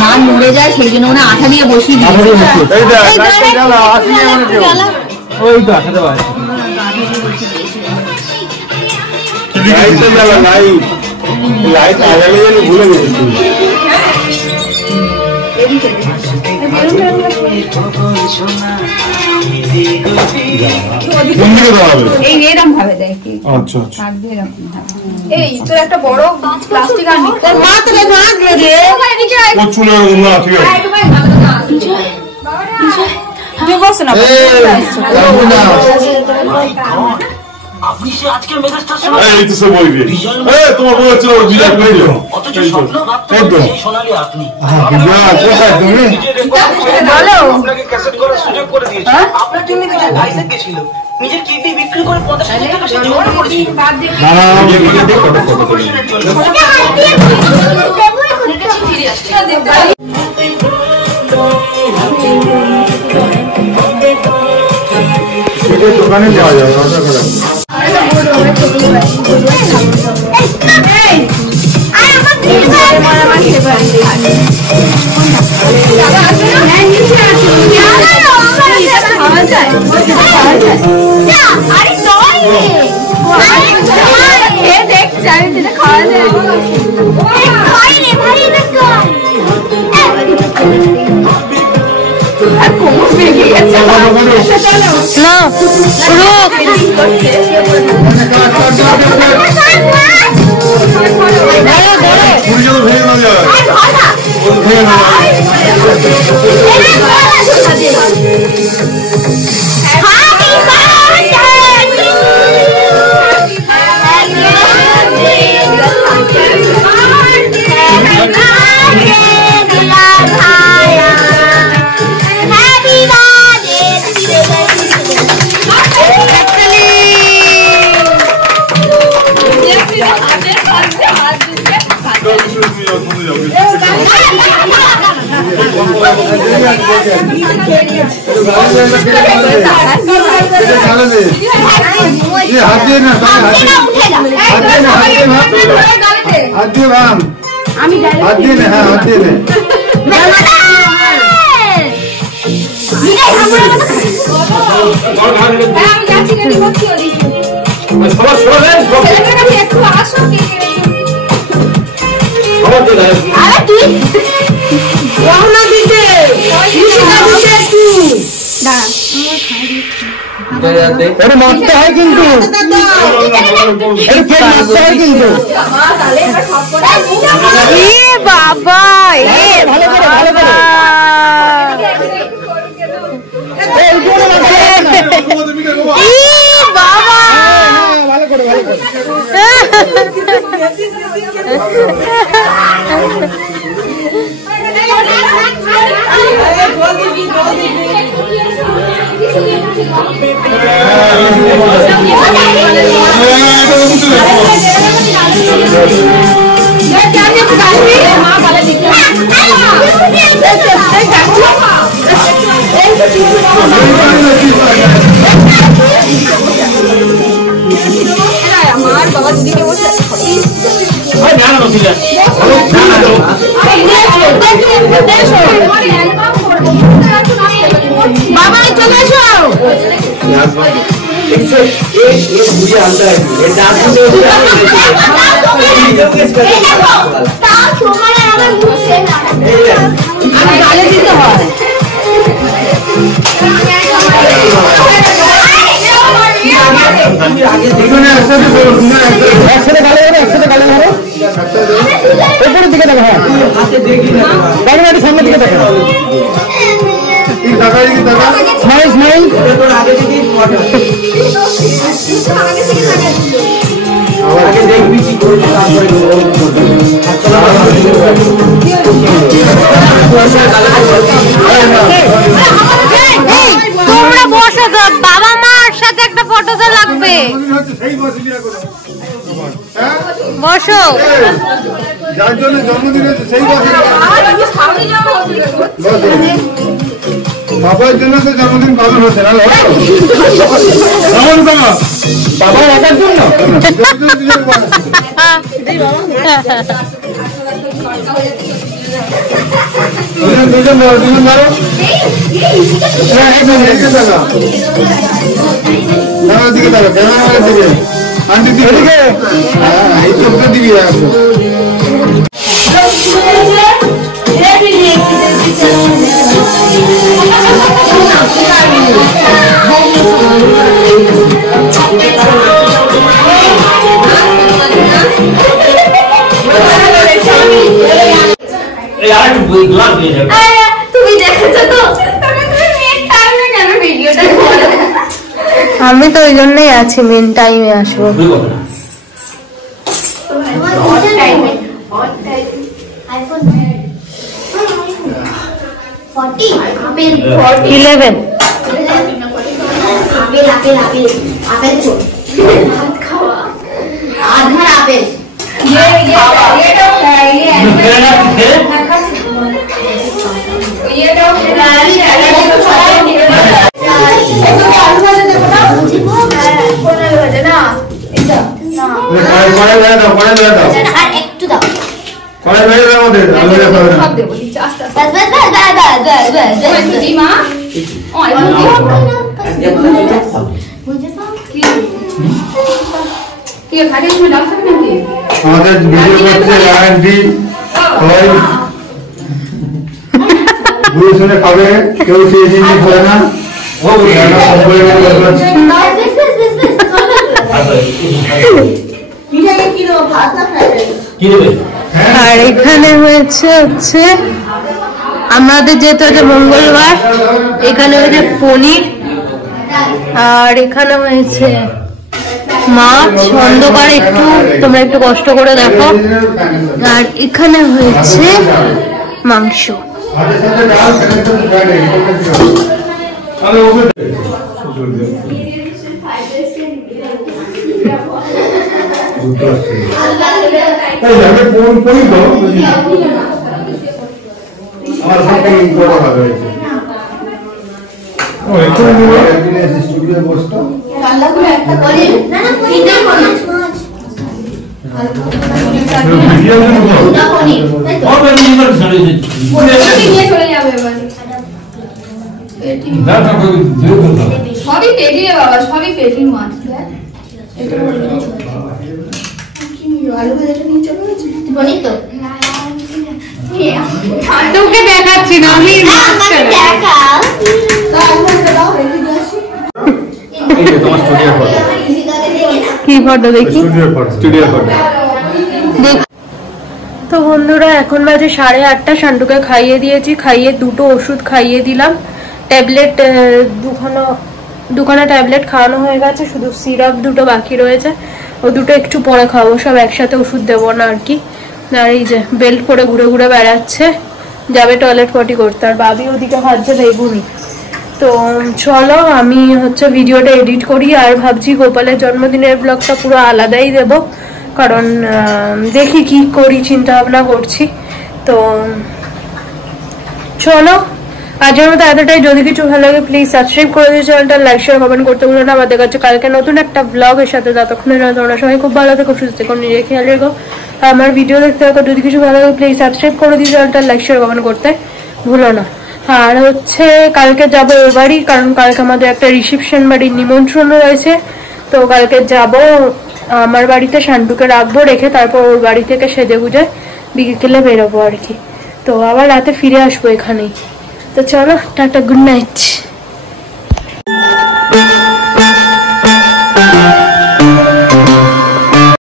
মা মরে যায় সেই জন্য ওনা আঠা দিয়ে বসিয়ে দিয়েছে। একটা বড় প্লাস্টিক আর আপনি সে আজকের মেজাজটা এই তো সব বলবি তোমার বউ হচ্ছে বিরাট কইল অথচ স্বপ্ন ভাবতে সোনালি আপনি কোথায় তুমি বলো আপনাকে ক্যাসেট করার সুযোগ করে দিয়েছি আপনার জন্য কিছু লাইসেন্স গেছিল নিজের কিডনি বিক্রি করে 50 টাকা সে জোগাড় করেছিল না না নিজের কিডনি ফটো করে ফিরে আসছে এটা দোকানে যাওয়া যাবে অর্ডার করা মারতে হয় কিন্তু বাবা ভালো করে ভালো করে ভালো করে ভালো করে আমার বাবা দিদিকে বসে বাবা চলে এসো मुझे आता है ये डांस में गाले दिते হয় आगे देखो ना একসাথে বলো না একসাথে গালে ধরো একসাথে গালে ধরো উপরের দিকে দেখো হ্যাঁ হাতে দেখি না গাড়ি সামনে দিকে দেখো ঠিক দেখা কি দেখা স্মাইল স্মাইল তোর আগে থেকে ফটো আগে থেকে দেখা আগে দেখবি কি করে তারপরে তোমরা বসে বাবা মার সাথে একটা ফটো তো লাগবে বসো যার জন্য জন্মদিনে সেই বসে বাবার জন্য তো জন্মদিন পালন হচ্ছে না বাবার একার জন্য দুজন ধরো ক্যামেরার দিকে দেখো ক্যামেরার দিকে আন্টি দিকে হ্যাঁ এই চোখটা দিবি রাখবো তুমি দেখেছো তো ভিডিওটা আমি তো ওই জন্যই আছি, মেন টাইমে আসবো। 11 আমাদের ভিডিও করছে আন্টি সবাই বুঝে শুনে খাবে, কেউ সেই জিনিস খাবে না। আর এখানে হয়েছে হচ্ছে আমাদের যেহেতু আছে মঙ্গলবার, এখানে হয়েছে পনির, আর এখানে হয়েছে মাছ অন্ধকার, একটু তোমরা একটু কষ্ট করে দেখো, আর এখানে হয়েছে মাংস। সবই পেটি রে বাবা, সবই পেটি মাছ। তোকে দেখাচ্ছি না আমি, কি ফটো দেখি। তো বন্ধুরা এখন বাজে 8:30, শান্টুকে খাইয়ে দিয়েছি, খাইয়ে 2টো ওষুধ খাইয়ে দিলাম, ট্যাবলেট দুখানা ট্যাবলেট খাওয়ানো হয়ে গেছে, শুধু সিরাপ 2টো বাকি রয়েছে, ও 2টো একটু পরে খাবো, সব একসাথে ওষুধ দেবো না আর কি। আর এই যে বেল্ট পরে ঘুরে ঘুরে বেড়াচ্ছে, যাবে টয়লেট পটি করতে, আর বাবি ওদিকে খাচ্ছে বেগুনি। তো চলো আমি হচ্ছে ভিডিওটা এডিট করি, আর ভাবছি গোপালের জন্মদিনের ব্লগটা পুরো আলাদাই দেব, কারণ দেখি কি করি, চিন্তা ভাবনা করছি। তো চলো আজকের মতো এতটাই। যদি কিছু ভালো লাগে প্লিজ সাবস্ক্রাইব করে দিও চ্যানেলটা, লাইক শেয়ার কমেন্ট করতে ভুলো না। আমাদের কাছে কালকে নতুন একটা ব্লগের সাথে, ততক্ষণের জন্য তোমরা সবাই খুব ভালো থেকো, সুস্থ থেকো, নিজের খেয়াল রেখো, আমার ভিডিও দেখতে থাকো। যদি কিছু ভালো লাগে প্লিজ সাবস্ক্রাইব করে দিও চ্যানেলটা, লাইক শেয়ার কমেন্ট করতে ভুলো না। আর হচ্ছে কালকে যাবো ওর বাড়ি, কারণ কালকে আমাদের একটা রিসেপশন বাড়ির নিমন্ত্রণ রয়েছে, তো কালকে যাব আমার বাড়িতে, শান্টুকে রাখবো, রেখে তারপর ওর বাড়ি থেকে সেজে গুজে বিকেলে বেরোবো আর কি। তো আবার রাতে ফিরে আসবো এখানেই। তো চলো টাটা, গুড নাইট।